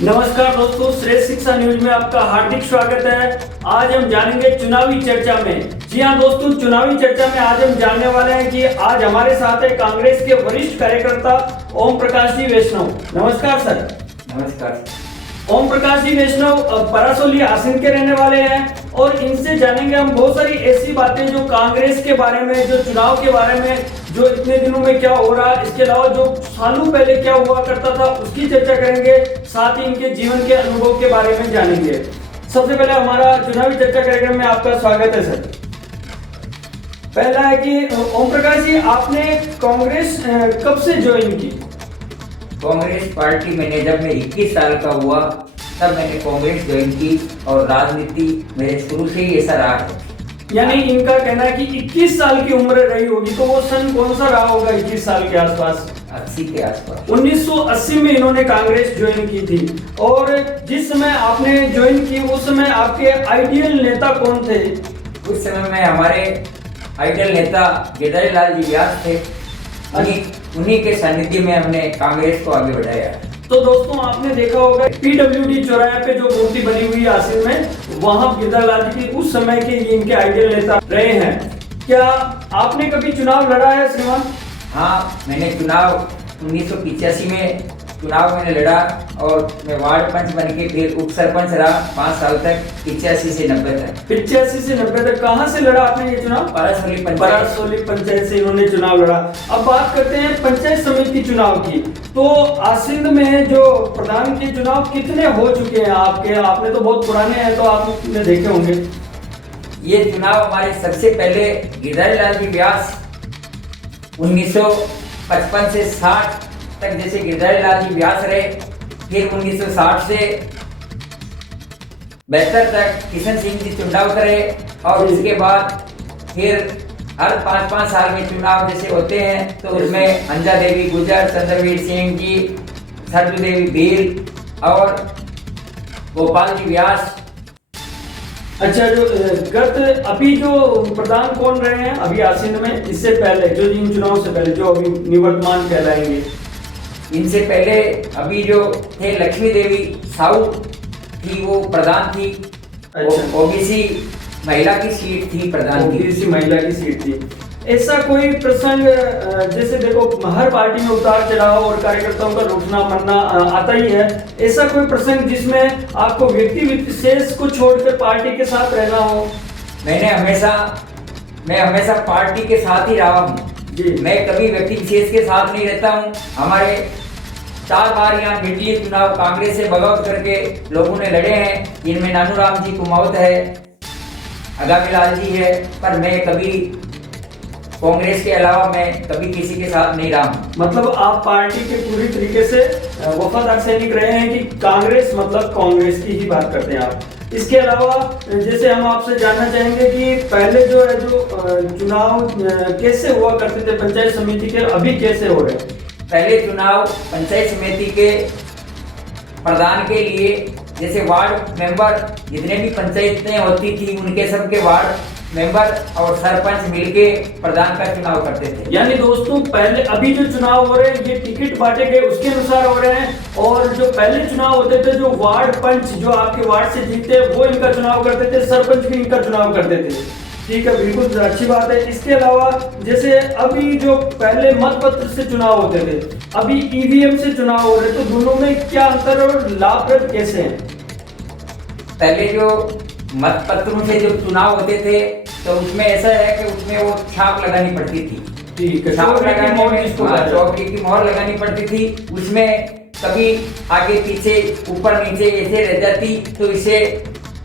नमस्कार दोस्तों, श्रेष्ठ शिक्षा न्यूज में आपका हार्दिक स्वागत है। आज हम जानेंगे चुनावी चर्चा में। जी हाँ दोस्तों, चुनावी चर्चा में आज हम जानने वाले हैं कि आज हमारे साथ है कांग्रेस के वरिष्ठ कार्यकर्ता ओम प्रकाश जी वैष्णव। नमस्कार सर। नमस्कार। ओम प्रकाश जी वैष्णव परासोली आसीन के रहने वाले हैं और इनसे जानेंगे हम बहुत सारी ऐसी बातें जो कांग्रेस के बारे में, जो चुनाव के बारे में, जो इतने दिनों में क्या हो रहा है, इसके अलावा जो सालों पहले क्या हुआ करता था उसकी चर्चा करेंगे। साथ ही इनके जीवन के अनुभव के बारे में जानेंगे। सबसे पहले हमारा चुनावी चर्चा कार्यक्रम में आपका स्वागत है सर। पहला है कि ओम प्रकाश जी, आपने कांग्रेस कब से ज्वाइन की? कांग्रेस पार्टी मैंने जब मैं 21 साल का हुआ तब मैंने कांग्रेस ज्वाइन की और राजनीति मेरे शुरू से ही ऐसा रहा है। यानी इनका कहना है कि 21 साल की उम्र रही होगी, तो वो सन कौन सा रहा होगा 21 साल के आसपास? 80 के आसपास। 1980 में इन्होंने कांग्रेस ज्वाइन की थी। और जिस समय आपने ज्वाइन की उस समय आपके आइडियल नेता कौन थे? उस समय में हमारे आइडियल नेता गिरधारी लाल जी व्यास थे। उन्हीं के सानिध्य में हमने कांग्रेस को आगे बढ़ाया। तो दोस्तों, आपने देखा होगा PWD चौराहे पे जो मूर्ति बनी हुई है आसिफ में, वहां गिरधारी लाल जी की उस समय के इनके आइडियल नेता रहे हैं। क्या आपने कभी चुनाव लड़ा है श्रीमान? हाँ, मैंने चुनाव 1985 में चुनाव मैंने लड़ा और मैं वार्ड पंच बन के फिर उप सरपंच रहा 5 साल तक, 85 से 90 तक। 85 से 90 तक कहाँ से लड़ा आपने ये चुनाव? परासोली पंचायत से इन्होंने चुनाव लड़ा। अब बात करते हैं पंचायत समिति चुनाव की। तो आसिंद में जो प्रधान के चुनाव कितने हो चुके हैं आपके? आपने तो बहुत पुराने हैं तो आपने देखे होंगे। ये चुनाव हमारे सबसे पहले गिरधारी लाल जी व्यास 1955 से 60 तक जैसे गिरधारी लाल जी व्यास रहे, फिर 1960 से 72 तक किशन सिंह जी चुनाव करे और उसके बाद फिर हर 5-5 साल में चुनाव जैसे होते हैं तो उसमें अंजा देवी गुजर, चंद्रवीर सिंह जी, सरजू देवी भील और गोपाल जी व्यास। अच्छा, जो अभी जो प्रधान कौन रहे हैं अभी आसीन में, इससे पहले जो इन चुनाव से पहले जो अभी निवर्तमान कहलाएंगे? इनसे पहले अभी जो थे लक्ष्मी देवी साहू थी, वो प्रधान थी। अच्छा। ओबीसी महिला की सीट थी, प्रधान की। ओबीसी महिला की सीट थी। ऐसा कोई प्रसंग, जैसे देखो हर पार्टी में उतार चढ़ाव और कार्यकर्ताओं का रूठना मरना आता ही है, ऐसा कोई प्रसंग जिसमें आपको व्यक्ति विशेष को छोड़कर पार्टी के साथ रहना हो? मैं हमेशा पार्टी के साथ ही रहा हूँ। मैं कभी व्यक्ति विशेष के साथ नहीं रहता हूँ। हमारे 4 बार यहाँ मिली चुनाव कांग्रेस से बगावत करके लोगों ने लड़े हैं, जिनमें नानूराम जी कुमावत है, अगामी लाल जी है, पर मैं कभी कांग्रेस के अलावा मैं कभी किसी के साथ नहीं रहा हूँ। मतलब आप पार्टी के पूरी तरीके से वफादार सैनिक रहे हैं कि कांग्रेस मतलब कांग्रेस की ही बात करते हैं आप। इसके अलावा जैसे हम आपसे जानना चाहेंगे कि पहले जो है जो चुनाव कैसे हुआ करते थे पंचायत समिति के, अभी कैसे हो रहे हैं? पहले चुनाव पंचायत समिति के प्रधान के लिए जैसे वार्ड मेंबर जितने भी पंचायतें होती थी उनके सबके वार्ड मेंबर और सरपंच मिलके प्रधान का चुनाव करते थे। यानी दोस्तों, पहले अभी जो चुनाव हो रहे हैं ये टिकट बांटे गए उसके अनुसार हो रहे हैं, और जो पहले चुनाव होते थे जो वार्ड पंच जो आपके वार्ड से जीते वो इनका चुनाव करते थे, सरपंच भी इनका चुनाव करते थे। ठीक है, बिल्कुल अच्छी बात है। इसके अलावा जैसे अभी जो पहले मत पत्र से चुनाव होते थे, अभी ईवीएम से चुनाव हो रहे, तो दोनों में क्या अंतर और लाभप्रद कैसे है? पहले जो मत पत्रों से जो चुनाव होते थे तो उसमें ऐसा है कि उसमें वो छाप लगानी पड़ती थी। ठीक है, छाप चौकी की मोहर लगानी पड़ती थी। उसमें कभी आगे पीछे ऊपर नीचे ऐसे रह जाती तो इसे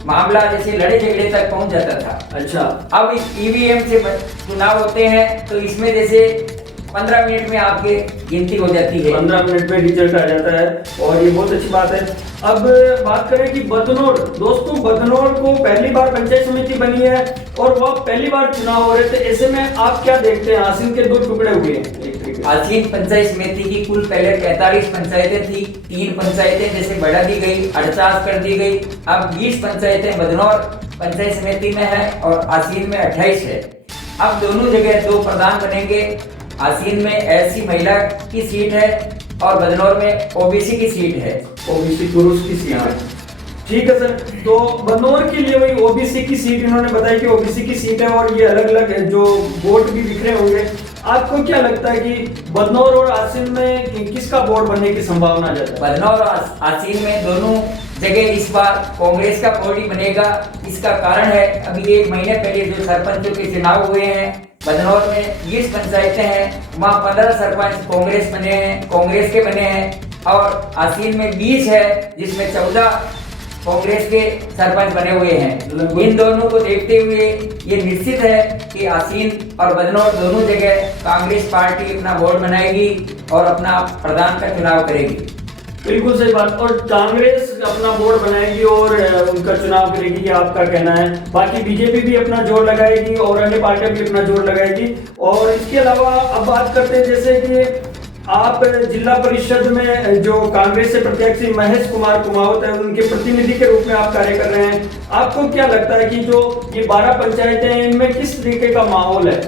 मामला जैसे लड़े झगड़े तक पहुंच जाता था। अच्छा, अब ईवीएम से चुनाव होते हैं तो इसमें जैसे 15 मिनट में आपके गिनती हो जाती है, 15 मिनट में रिजल्ट आ जाता है और ये बहुत अच्छी बात है। अब बात करें कि बदनौर, दोस्तों बदनौर को पहली बार पंचायत समिति बनी है और वह पहली बार चुनाव हो रहे थे, ऐसे में आप क्या देखते हैं? आसीन के 2 टुकड़े हुए हैं। आसीन पंचायत समिति की कुल पहले 45 पंचायतें थी, 3 पंचायतें जैसे बढ़ा दी गई, 48 कर दी गई। अब 20 पंचायतें बदनौर पंचायत समिति में है और आसीन में 28 है। अब दोनों जगह 2 प्रधान बनेंगे। आसीन में ऐसी महिला की सीट है और बदनौर में ओबीसी की सीट है। ओबीसी पुरुष की सीट है, ठीक है सर। तो बदनौर के लिए वही ओबीसी की सीट इन्होंने बताई कि ओबीसी की सीट है और ये अलग अलग जो वोट भी बिखरे होंगे। आपको क्या लगता है कि बदनौर और आसीन में किसका वोट बनने की संभावना ज्यादा है? बदनौर और आसीन में दोनों जगह इस बार कांग्रेस का वोट ही बनेगा। इसका कारण है, अभी 1 महीने पहले जो सरपंचों के चुनाव हुए हैं, बदनौर में 20 पंचायतें हैं, वहाँ 15 सरपंच कांग्रेस के बने हैं और आसीन में 20 है जिसमें 14 कांग्रेस के सरपंच बने हुए हैं। इन दोनों को देखते हुए ये निश्चित है कि आसीन और बदनौर दोनों जगह कांग्रेस पार्टी अपना वोट बनाएगी और अपना प्रधान का चुनाव करेगी। बिल्कुल सही बात। और कांग्रेस अपना वोट बनाएगी और उनका चुनाव करेगी, ये आपका कहना है। बाकी बीजेपी भी अपना जोर लगाएगी और अन्य पार्टियां भी अपना जोर लगाएगी। और इसके अलावा अब बात करते हैं, जैसे कि आप जिला परिषद में जो कांग्रेस से प्रत्याशी महेश कुमार कुमावत है, उनके प्रतिनिधि के रूप में आप कार्य कर रहे हैं। आपको क्या लगता है कि जो ये 12 पंचायतें हैं, इनमें किस तरीके का माहौल है?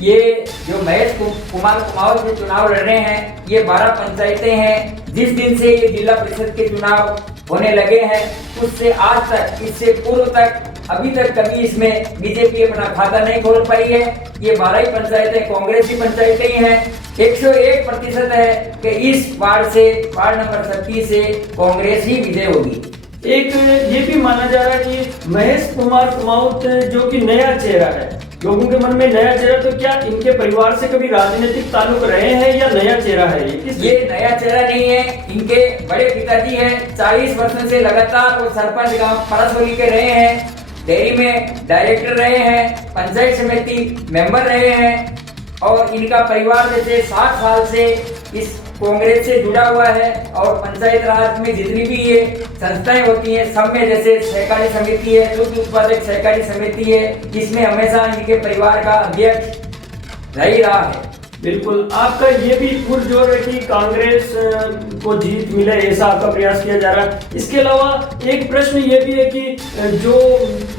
ये जो महेश कुमार कुमावत जो चुनाव लड़ रहे हैं, ये 12 पंचायतें हैं। जिस दिन से ये जिला परिषद के चुनाव होने लगे हैं, उससे आज तक, इससे पूर्व तक, अभी तक कभी इसमें बीजेपी अपना खाता नहीं खोल पाई है। ये 12 ही पंचायतें कांग्रेस की पंचायतें ही हैं। 101% है कि इस वार्ड नंबर 36 से कांग्रेस ही विजय होगी। एक ये भी माना जा रहा है कि महेश कुमार कुमावत जो कि नया चेहरा है, लोगों के मन में नया चेहरा, तो क्या इनके परिवार से कभी राजनीतिक ताल्लुक रहे हैं या नया चेहरा है ये नया चेहरा नहीं है। इनके बड़े पिताजी हैं, 40 वर्षों से लगातार वो सरपंच गांव परसोली के रहे हैं, डेयरी में डायरेक्टर रहे हैं, पंचायत समिति मेंबर रहे हैं और इनका परिवार जैसे 60 साल से इस कांग्रेस से जुड़ा हुआ है। और पंचायत राज में जितनी भी ये संस्थाएं होती हैं, सब में जैसे सहकारी समिति है, दूध उत्पादक सहकारी समिति है, इसमें हमेशा इनके परिवार का अध्यक्ष रह ही रहा है। बिल्कुल, आपका ये भी पुरजोर है कि कांग्रेस को जीत मिले, ऐसा आपका प्रयास किया जा रहा है। इसके अलावा एक प्रश्न ये भी है कि जो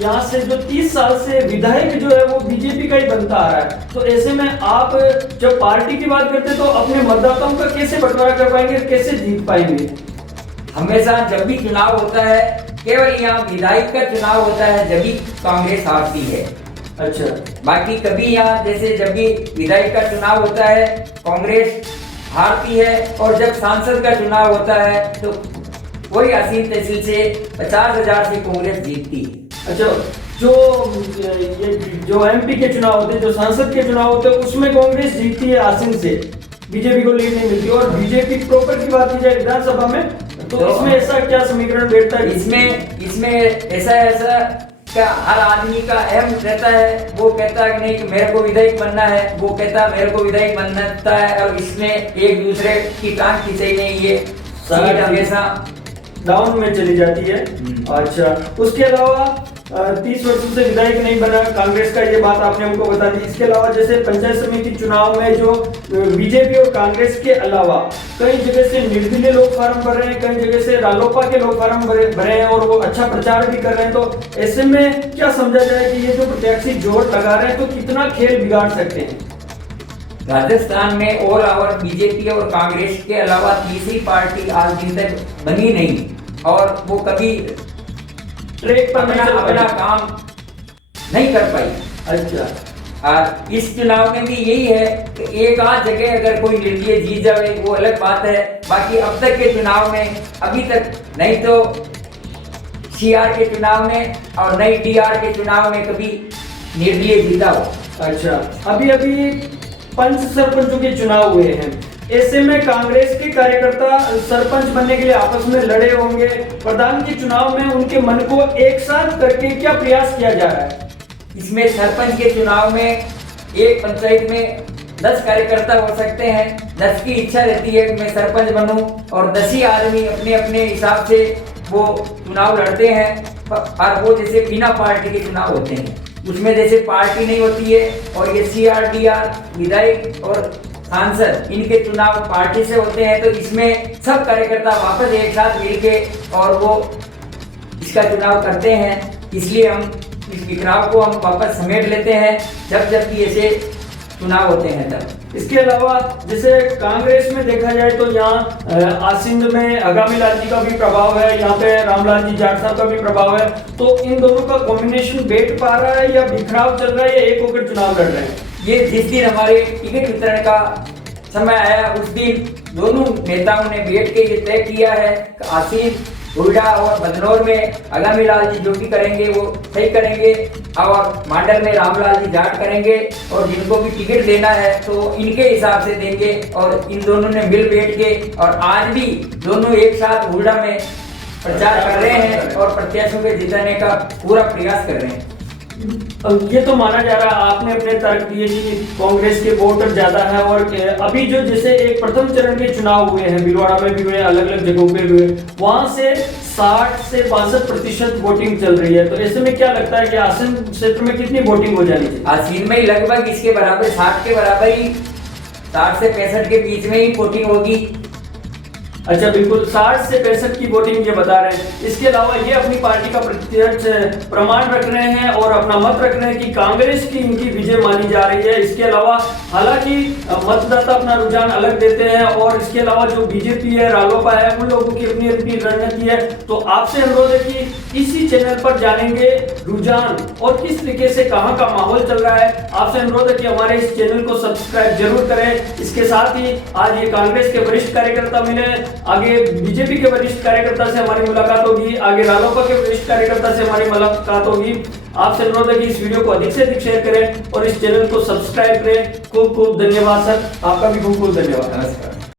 यहाँ से जो 30 साल से विधायक जो है वो बीजेपी का ही बनता आ रहा है, तो ऐसे में आप जब पार्टी की बात करते तो अपने मतदाताओं का कैसे बंटवारा कर पाएंगे, कैसे जीत पाएंगे? हमेशा जब भी चुनाव होता है, केवल यहाँ विधायक का चुनाव होता है जब भी कांग्रेस हारती है। अच्छा, बाकी कभी यहाँ जैसे जब भी विधायक का चुनाव होता है कांग्रेस हारती है और जब सांसद का चुनाव होता है तो वही आसीन तहसील से 50,000 से कांग्रेस जीतती है। अच्छा, जो एमपी के चुनाव होते हैं, जो सांसद के चुनाव होते हैं, उसमें कांग्रेस जीतती है आसीन से, बीजेपी को लीड नहीं मिलती। और बीजेपी प्रॉपर की बात की जाए विधानसभा में, तो इसमें ऐसा क्या समीकरण बैठता है? इसमें ऐसा क्या हर आदमी का अहम रहता है, वो कहता है कि नहीं कि मेरे को विधायक बनना है, वो कहता है मेरे को विधायक बनता है, और इसमें एक दूसरे की टांग खींची नहीं, ये सीट हमेशा डाउन में चली जाती है। अच्छा, उसके अलावा 30 वर्षों से विधायक नहीं बना कांग्रेस का, ये बात आपने हमको बता दी। इसके अलावा जैसे पंचायत समिति चुनाव में जो बीजेपी और कांग्रेस के अलावा कई जगह से निर्दलीय लोग फार्म भर रहे हैं, कई जगह से रालोपा के लोग फार्म भरे हैं और वो अच्छा प्रचार भी कर रहे हैं, तो ऐसे में क्या समझा जाए कि ये जो प्रत्याशी जोर लगा रहे हैं तो कितना खेल बिगाड़ सकते हैं? राजस्थान में ऑल ओवर बीजेपी और कांग्रेस के अलावा तीसरी पार्टी आज दिन तक बनी नहीं और वो कभी ट्रैक पर अपना काम नहीं कर पाई। अच्छा, इस चुनाव में भी यही है कि एक आध जगह अगर कोई निर्दलीय जीत जाए वो अलग बात है, बाकी अब तक के चुनाव में अभी तक नहीं तो सीआर के चुनाव में और नहीं डीआर के चुनाव में कभी निर्दलीय जीता हो। अच्छा, अभी पंच सरपंचों के चुनाव हुए हैं, ऐसे में कांग्रेस के कार्यकर्ता सरपंच बनने के लिए आपस में लड़े होंगे। प्रधान के चुनाव में उनके मन को एक साथ करके क्या प्रयास किया जा रहा है? इसमें सरपंच के चुनाव में एक पंचायत में 10 कार्यकर्ता हो सकते हैं, 10 की इच्छा रहती है कि मैं सरपंच बनूं और 10 ही आदमी अपने अपने हिसाब से वो चुनाव लड़ते हैं। और वो जैसे बिना पार्टी के चुनाव होते हैं, उसमें जैसे पार्टी नहीं होती है और ये CR-DR विधायक और सांसद इनके चुनाव पार्टी से होते हैं, तो इसमें सब कार्यकर्ता वापस एक साथ मिलके और वो इसका चुनाव करते हैं। इसलिए हम इस बिखराव को हम वापस समेट लेते हैं जब भी ऐसे चुनाव होते हैं तब। इसके अलावा जैसे कांग्रेस में देखा जाए तो यहाँ आसिंद में आगामी लाल जी का भी प्रभाव है, यहाँ पे रामलाल जी जाट साहब का भी प्रभाव है, तो इन दोनों का कॉम्बिनेशन बैठ पा रहा है या बिखराव चल रहा है या एक होकर चुनाव लड़ रहे हैं? ये जिस दिन हमारे टिकट वितरण का समय आया उस दिन दोनों नेताओं ने बैठ के ये तय किया है कि आसिफ हुड्डा और बदनौर में आगामी लाल जी जो भी करेंगे वो सही करेंगे और मांडर में रामलाल जी जाट करेंगे और जिनको भी टिकट देना है तो इनके हिसाब से देंगे। और इन दोनों ने मिल बैठ के और आज भी दोनों एक साथ हुड्डा में प्रचार कर रहे हैं और प्रत्याशियों के जिताने का पूरा प्रयास कर रहे हैं। ये तो माना जा रहा है, आपने अपने तर्क दिए कि कांग्रेस के वोटर ज्यादा है और अभी जो जैसे एक प्रथम चरण के चुनाव हुए हैं, भीलवाड़ा में भी हुए, अलग अलग जगहों पे हुए, वहां से 60 से 62% वोटिंग चल रही है, तो ऐसे में क्या लगता है कि आसीन क्षेत्र में कितनी वोटिंग हो जानी चाहिए? आसीन में लगभग इसके बराबर 60 के बराबर ही 60 से 65 के बीच में ही वोटिंग होगी। अच्छा, बिल्कुल 60 से 65 की वोटिंग ये बता रहे हैं। इसके अलावा ये अपनी पार्टी का प्रत्यक्ष प्रमाण रख रहे हैं और अपना मत रख रहे हैं कि कांग्रेस की इनकी विजय मानी जा रही है। इसके अलावा हालांकि मतदाता अपना रुझान अलग देते हैं और इसके अलावा जो बीजेपी है, रालोपा है, उन लोगों की अपनी अपनी रणनीति है। तो आपसे अनुरोध है कि इसी चैनल पर जानेंगे रुझान और किस तरीके से कहां का माहौल चल रहा है। आपसे अनुरोध है कि हमारे इस चैनल को सब्सक्राइब जरूर करें। इसके साथ ही आज ये कांग्रेस के वरिष्ठ कार्यकर्ता मिले, आगे बीजेपी के वरिष्ठ कार्यकर्ता से हमारी मुलाकात होगी, आगे रालोपा के वरिष्ठ कार्यकर्ता से हमारी मुलाकात होगी। आपसे अनुरोध है कि इस वीडियो को अधिक से अधिक शेयर करें और इस चैनल को सब्सक्राइब करें। खूब खूब धन्यवाद सर, आपका भी खूब खूब धन्यवाद। नमस्कार।